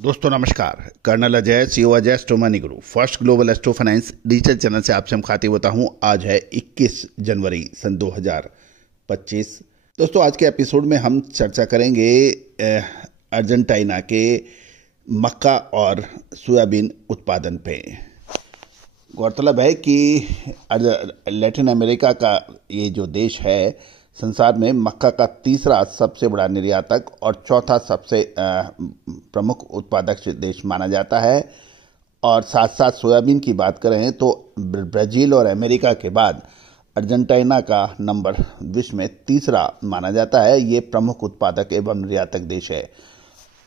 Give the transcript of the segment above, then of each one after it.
दोस्तों नमस्कार। Colonel Ajay, CEO Ajay astro money guru, first global astro finance digital channel से आपसे हम खातिब होता हूं। आज है 21 जनवरी सन 2025। दोस्तों आज के एपिसोड में हम चर्चा करेंगे अर्जेंटीना के मक्का और सोयाबीन उत्पादन पे। गौरतलब है कि लैटिन अमेरिका का ये जो देश है संसार में मक्का का तीसरा सबसे बड़ा निर्यातक और चौथा सबसे प्रमुख उत्पादक देश माना जाता है। और साथ साथ सोयाबीन की बात करें तो ब्राजील और अमेरिका के बाद अर्जेंटीना का नंबर विश्व में तीसरा माना जाता है। ये प्रमुख उत्पादक एवं निर्यातक देश है।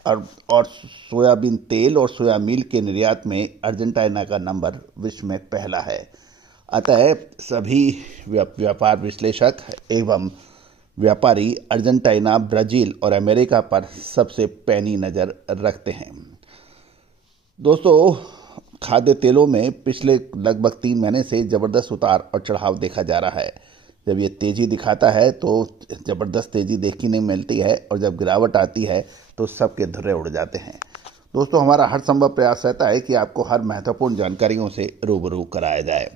और सोयाबीन तेल और सोया मील के निर्यात में अर्जेंटीना का नंबर विश्व में पहला है। अतः सभी व्यापार विश्लेषक एवं व्यापारी अर्जेंटीना, ब्राजील और अमेरिका पर सबसे पैनी नज़र रखते हैं। दोस्तों खाद्य तेलों में पिछले लगभग 3 महीने से ज़बरदस्त उतार और चढ़ाव देखा जा रहा है। जब ये तेज़ी दिखाता है तो ज़बरदस्त तेज़ी देखने नहीं मिलती है, और जब गिरावट आती है तो सबके धुर्रे उड़ जाते हैं। दोस्तों हमारा हर संभव प्रयास रहता है कि आपको हर महत्वपूर्ण जानकारियों से रूबरू कराया जाए,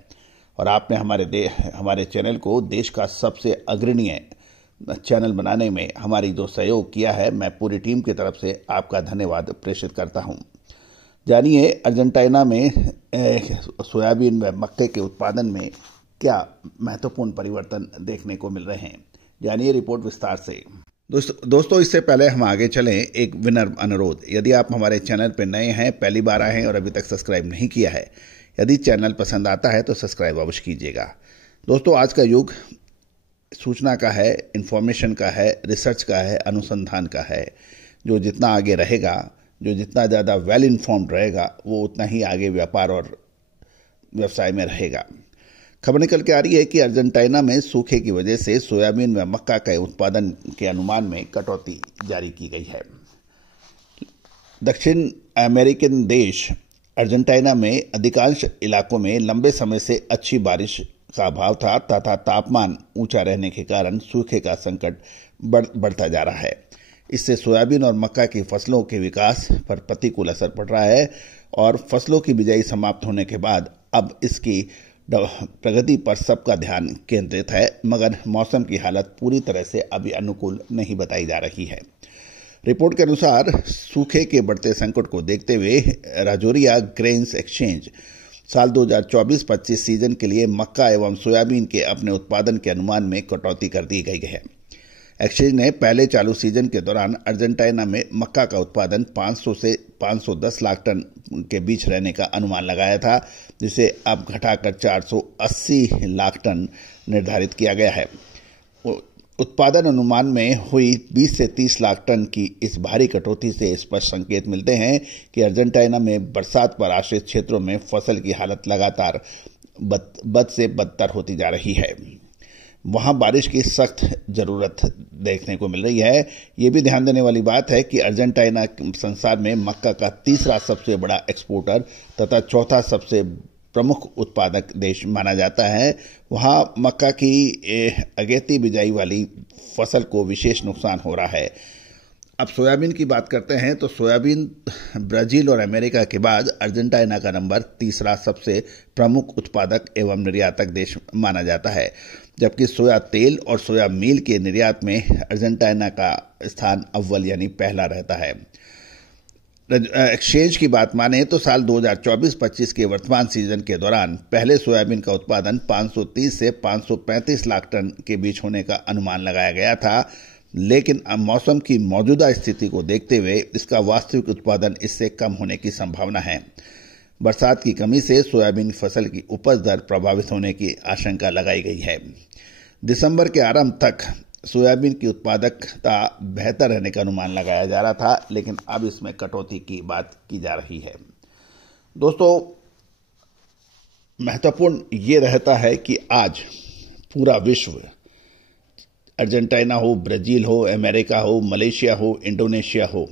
और आपने हमारे चैनल को देश का सबसे अग्रणीय चैनल बनाने में हमारी जो सहयोग किया है, मैं पूरी टीम की तरफ से आपका धन्यवाद प्रेषित करता हूं। जानिए अर्जेंटीना में सोयाबीन व मक्के के उत्पादन में क्या महत्वपूर्ण परिवर्तन देखने को मिल रहे हैं। जानिए रिपोर्ट विस्तार से। दोस्तों इससे पहले हम आगे चलें, एक विनम्र अनुरोध। यदि आप हमारे चैनल पर नए हैं, पहली बार आए हैं और अभी तक सब्सक्राइब नहीं किया है, यदि चैनल पसंद आता है तो सब्सक्राइब अवश्य कीजिएगा। दोस्तों आज का युग सूचना का है, इंफॉर्मेशन का है, रिसर्च का है, अनुसंधान का है। जो जितना आगे रहेगा, जो जितना ज़्यादा वेल इन्फॉर्म्ड रहेगा, वो उतना ही आगे व्यापार और व्यवसाय में रहेगा। खबर निकल के आ रही है कि अर्जेंटीना में सूखे की वजह से सोयाबीन व मक्का के उत्पादन के अनुमान में कटौती जारी की गई है। दक्षिण अमेरिकन देश अर्जेंटीना में अधिकांश इलाकों में लंबे समय से अच्छी बारिश का अभाव था तथा तापमान ऊंचा रहने के कारण सूखे का संकट बढ़ता जा रहा है। इससे सोयाबीन और मक्का की फसलों के विकास पर प्रतिकूल असर पड़ रहा है, और फसलों की बिजाई समाप्त होने के बाद अब इसकी प्रगति पर सबका ध्यान केंद्रित है, मगर मौसम की हालत पूरी तरह से अभी अनुकूल नहीं बताई जा रही है। रिपोर्ट के अनुसार सूखे के बढ़ते संकट को देखते हुए राजोरिया ग्रेन्स एक्सचेंज साल 2024-25 सीजन के लिए मक्का एवं सोयाबीन के अपने उत्पादन के अनुमान में कटौती कर दी गई है। एक्सचेंज ने पहले चालू सीजन के दौरान अर्जेंटीना में मक्का का उत्पादन 500 से 510 लाख टन के बीच रहने का अनुमान लगाया था, जिसे अब घटाकर 480 लाख टन निर्धारित किया गया है। उत्पादन अनुमान में हुई 20 से 30 लाख टन की इस भारी कटौती से स्पष्ट संकेत मिलते हैं कि अर्जेंटीना में बरसात पर आश्रित क्षेत्रों में फसल की हालत लगातार बद से बदतर होती जा रही है। वहां बारिश की सख्त जरूरत देखने को मिल रही है। ये भी ध्यान देने वाली बात है कि अर्जेंटीना संसार में मक्का का तीसरा सबसे बड़ा एक्सपोर्टर तथा चौथा सबसे प्रमुख उत्पादक देश माना जाता है। वहां मक्का की अगेती बिजाई वाली फसल को विशेष नुकसान हो रहा है। अब सोयाबीन की बात करते हैं तो सोयाबीन ब्राजील और अमेरिका के बाद अर्जेंटीना का नंबर तीसरा सबसे प्रमुख उत्पादक एवं निर्यातक देश माना जाता है, जबकि सोया तेल और सोया मील के निर्यात में अर्जेंटीना का स्थान अव्वल यानी पहला रहता है। एक्सचेंज की बात माने तो साल 2024-25 के वर्तमान सीजन के दौरान पहले सोयाबीन का उत्पादन 530 से 535 लाख टन के बीच होने का अनुमान लगाया गया था, लेकिन अब मौसम की मौजूदा स्थिति को देखते हुए इसका वास्तविक उत्पादन इससे कम होने की संभावना है। बरसात की कमी से सोयाबीन फसल की उपज दर प्रभावित होने की आशंका लगाई गई है। दिसंबर के आरंभ तक सोयाबीन की उत्पादकता बेहतर रहने का अनुमान लगाया जा रहा था, लेकिन अब इसमें कटौती की बात की जा रही है। दोस्तों महत्वपूर्ण ये रहता है कि आज पूरा विश्व, अर्जेंटीना हो, ब्राजील हो, अमेरिका हो, मलेशिया हो, इंडोनेशिया हो,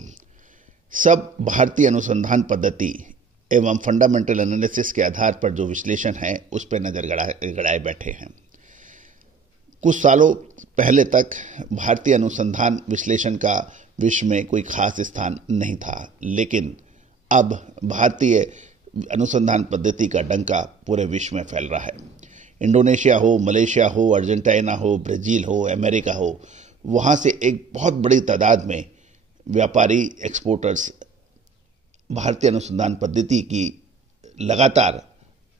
सब भारतीय अनुसंधान पद्धति एवं फंडामेंटल एनालिसिस के आधार पर जो विश्लेषण है उस पर नजर गड़ाए बैठे हैं। कुछ सालों पहले तक भारतीय अनुसंधान विश्लेषण का विश्व में कोई खास स्थान नहीं था, लेकिन अब भारतीय अनुसंधान पद्धति का डंका पूरे विश्व में फैल रहा है। इंडोनेशिया हो, मलेशिया हो, अर्जेंटीना हो, ब्राजील हो, अमेरिका हो, वहां से एक बहुत बड़ी तादाद में व्यापारी एक्सपोर्टर्स भारतीय अनुसंधान पद्धति की लगातार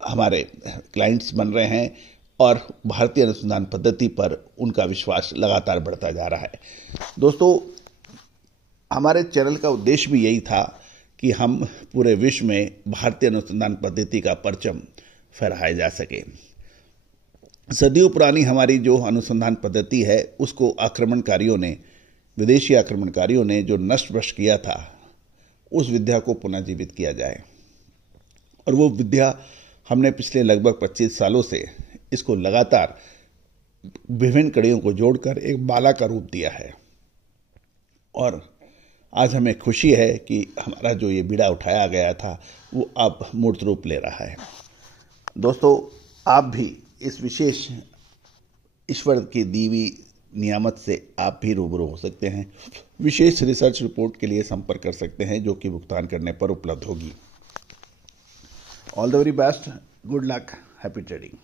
हमारे क्लाइंट्स बन रहे हैं और भारतीय अनुसंधान पद्धति पर उनका विश्वास लगातार बढ़ता जा रहा है। दोस्तों, हमारे चैनल का उद्देश्य भी यही था कि हम पूरे विश्व में भारतीय अनुसंधान पद्धति का परचम फहराया जा सके। सदियों पुरानी हमारी जो अनुसंधान पद्धति है उसको विदेशी आक्रमणकारियों ने जो नष्ट भ्रष्ट किया था, उस विद्या को पुनर्जीवित किया जाए। और वो विद्या हमने पिछले लगभग 25 सालों से इसको लगातार विभिन्न कड़ियों को जोड़कर एक माला का रूप दिया है। और आज हमें खुशी है कि हमारा जो ये बीड़ा उठाया गया था वो अब मूर्त रूप ले रहा है। दोस्तों, आप भी इस विशेष ईश्वर की दी हुई नियामत से आप भी रूबरू हो सकते हैं। विशेष रिसर्च रिपोर्ट के लिए संपर्क कर सकते हैं, जो कि भुगतान करने पर उपलब्ध होगी। All the very best, good luck, happy trading.